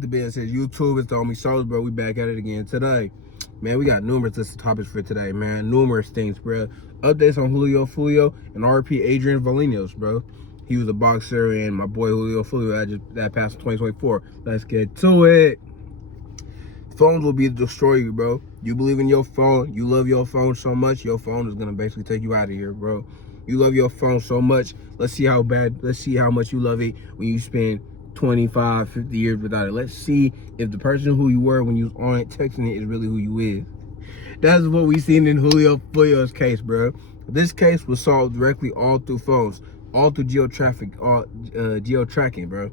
The band says YouTube is the only source, bro. We back at it again today. Man, we got numerous list of topics for today, man. Numerous things, bro. Updates on Julio, Foolio, and RP Adrian Valdovinos, bro. He was a boxer, and my boy Julio Foolio that passed in 2024. Let's get to it. Phones will be to destroy you, bro. You believe in your phone. You love your phone so much, your phone is gonna basically take you out of here, bro. You love your phone so much. Let's see how much you love it when you spend 25, 50 years without it. Let's see if the person who you were when you was on it texting it is really who you is. That's what we seen in Julio Fulio's case, bro. This case was solved directly all through phones, all through geo-tracking, bro.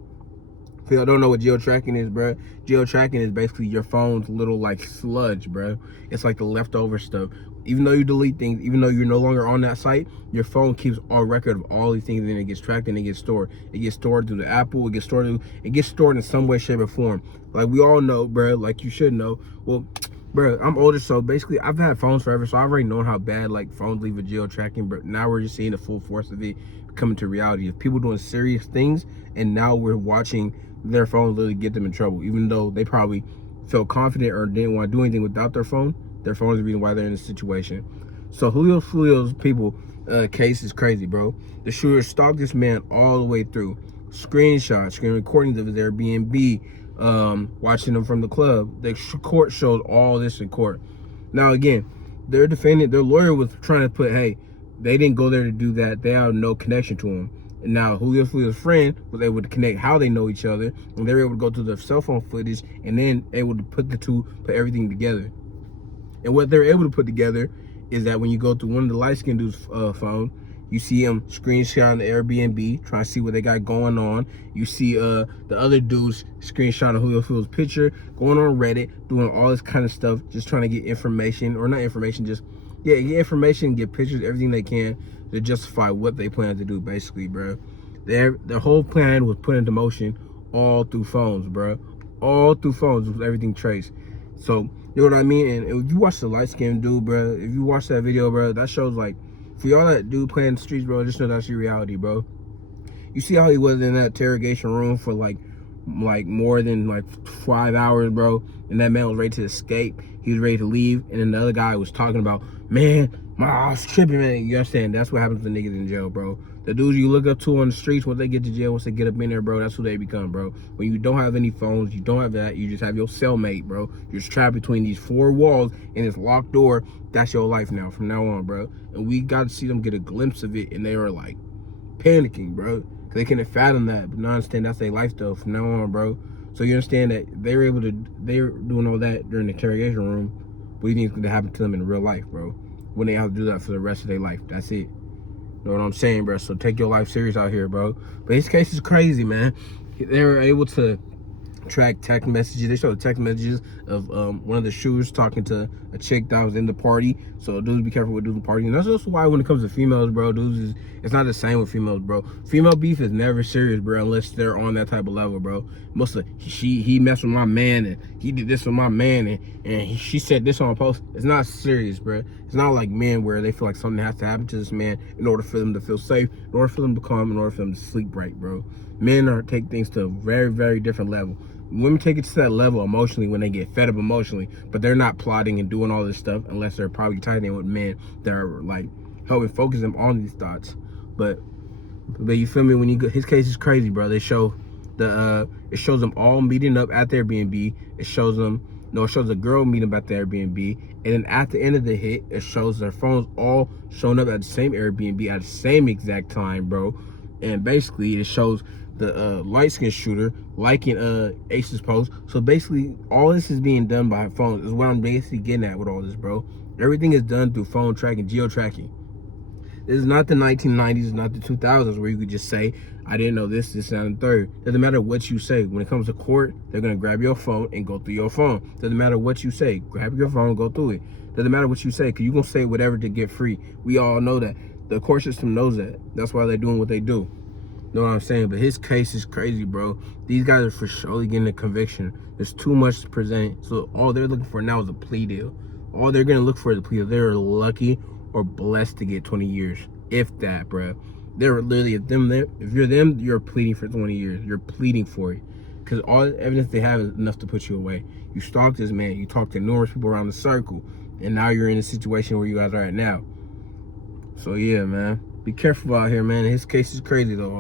If y'all don't know what geo-tracking is, bro, geo-tracking is basically your phone's little like sludge, bro. It's like the leftover stuff. Even though you delete things, even though you're no longer on that site, your phone keeps all record of all these things, and then it gets tracked and it gets stored. It gets stored through the Apple. It gets stored in some way, shape, or form. Like we all know, bro. Like you should know. Well, bro, I'm older, so basically I've had phones forever, so I've already known how bad like phones leave a geo-tracking. But now we're just seeing the full force of it coming to reality of people doing serious things, and now we're watching their phones literally get them in trouble, even though they probably felt confident or didn't want to do anything without their phone. Their phone is the reason why they're in this situation. So Julio's people case is crazy, bro. The shooter stalked this man all the way through. Screen recordings of his Airbnb, watching him from the club. The court showed all this in court. Now again, their lawyer was trying to put, hey, they didn't go there to do that. They have no connection to him. And now Julio's friend was able to connect how they know each other, and they were able to go to the cell phone footage and then able to put everything together. And what they're able to put together is that when you go through one of the light-skinned dude's phone, you see him screenshotting the Airbnb, trying to see what they got going on. You see the other dudes screenshotting Julio's picture, going on Reddit, doing all this kind of stuff, just trying to get information, or not information, just get information, get pictures, everything they can to justify what they plan to do, basically, bro. Their whole plan was put into motion all through phones, bro. All through phones with everything traced. So, you know what I mean? And if you watch the light-skinned dude, bro, if you watch that video, bro, that shows, like, for y'all that dude playing in the streets, bro, just know that's your reality, bro. You see how he was in that interrogation room for, like more than, 5 hours, bro, and that man was ready to escape. He was ready to leave, and then the other guy was talking about, man, I was tripping, man. You understand? That's what happens to niggas in jail, bro. The dudes you look up to on the streets, once they get to jail, once they get up in there, bro, that's who they become, bro. When you don't have any phones, you don't have that, you just have your cellmate, bro. You're just trapped between these four walls and this locked door. That's your life now, from now on, bro. And we got to see them get a glimpse of it, and they were, like, panicking, bro. Because they couldn't fathom that, but now I understand that's their life, though, from now on, bro. So you understand that they were doing all that during the interrogation room. What do you think is going to happen to them in real life, bro? When they have to do that for the rest of their life. That's it. You know what I'm saying, bro? So take your life serious out here, bro. But his case is crazy, man. They were able to track text messages. They showed the text messages of one of the shooters talking to a chick that was in the party. So dudes, be careful with dudes in the party. And that's also why when it comes to females, bro, dudes it's not the same with females, bro. Female beef is never serious, bro, unless they're on that type of level, bro. Most of he messed with my man, and he did this with my man, and she said this on a post. It's not serious, bro. It's not like men where they feel like something has to happen to this man in order for them to feel safe, in order for them to calm, in order for them to sleep right, bro. Men take things to a very, very different level. Women take it to that level emotionally when they get fed up emotionally, but they're not plotting and doing all this stuff unless they're probably tied in with men that are like helping focus them on these thoughts. But you feel me? When you go, his case is crazy, bro. They show it shows them all meeting up at their Airbnb. It shows a girl meeting up at the Airbnb, and then at the end of the hit, it shows their phones all showing up at the same Airbnb at the same exact time, bro. And basically, it shows the light-skinned shooter liking Ace's post. So basically, all this is being done by phones. Is what I'm basically getting at with all this, bro. Everything is done through phone tracking, geo-tracking. This is not the 1990s, not the 2000s, where you could just say, I didn't know this, and the third. Doesn't matter what you say. When it comes to court, they're going to grab your phone and go through your phone. Doesn't matter what you say. Grab your phone and go through it. Doesn't matter what you say, because you're going to say whatever to get free. We all know that. The court system knows that. That's why they're doing what they do. You know what I'm saying? But his case is crazy, bro. These guys are for surely getting a conviction. There's too much to present. So all they're looking for now is a plea deal. All they're going to look for is a plea deal. They're lucky or blessed to get 20 years. If that, bro. They're literally, if you're them, you're pleading for 20 years. You're pleading for it. because all the evidence they have is enough to put you away. You stalked this man, you talked to numerous people around the circle, and now you're in a situation where you guys are at now. So yeah, man, be careful out here, man. His case is crazy though.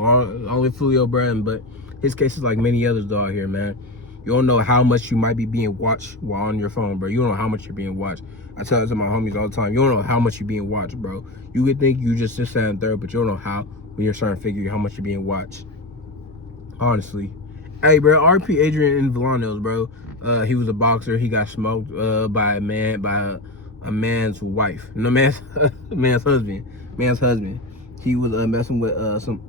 Only Foolio brand, but his case is like many others though out here, man. You don't know how much you might be being watched while on your phone, bro. You don't know how much you're being watched. I tell that to my homies all the time. You don't know how much you're being watched, bro. You would think you just this, that, and third, but you don't know how when you're starting to figure how much you're being watched. Honestly. Hey, bro, RP Adrian Valdovinos, bro. He was a boxer. He got smoked by a man's wife. No, man's husband. He was messing with some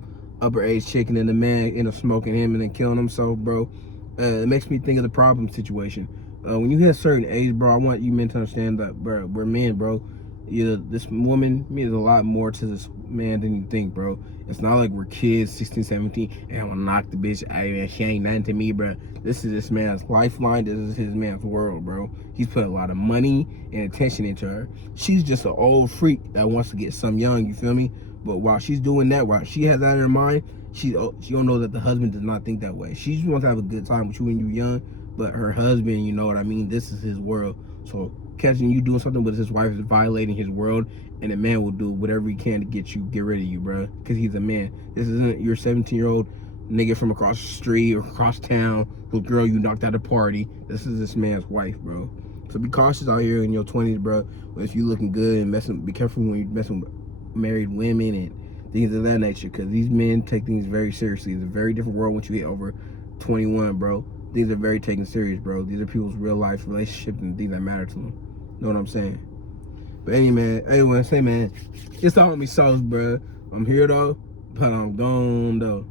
upper age chick, and then the man ended up smoking him and then killing himself, bro. It makes me think of the problem situation. When you hit a certain age, bro, I want you men to understand that, bro, we're men, bro. This woman means a lot more to this man than you think, bro. It's not like we're kids, 16, 17, and I'm gonna knock the bitch out of here. She ain't nothing to me, bro. This is this man's lifeline. This is his man's world, bro. He's put a lot of money and attention into her. She's just an old freak that wants to get some young, you feel me? But while she's doing that, while she has that in her mind, she don't know that the husband does not think that way. She just wants to have a good time with you when you're young, but her husband, you know what I mean? This is his world. So catching you doing something with his wife is violating his world, and a man will do whatever he can to get rid of you, bro, because he's a man. This isn't your 17-year-old nigga from across the street or across town whose girl you knocked out a party. This is this man's wife, bro. So be cautious out here in your 20s, bro. If you looking good and be careful when you're messing with married women and things of that nature, because these men take things very seriously. It's a very different world once you hit over 21, bro. These are very taken serious, bro. These are people's real life relationships and things that matter to them. Know what I'm saying? But anyway, say, man, it's all me sauce, bro. I'm here though, but I'm gone though.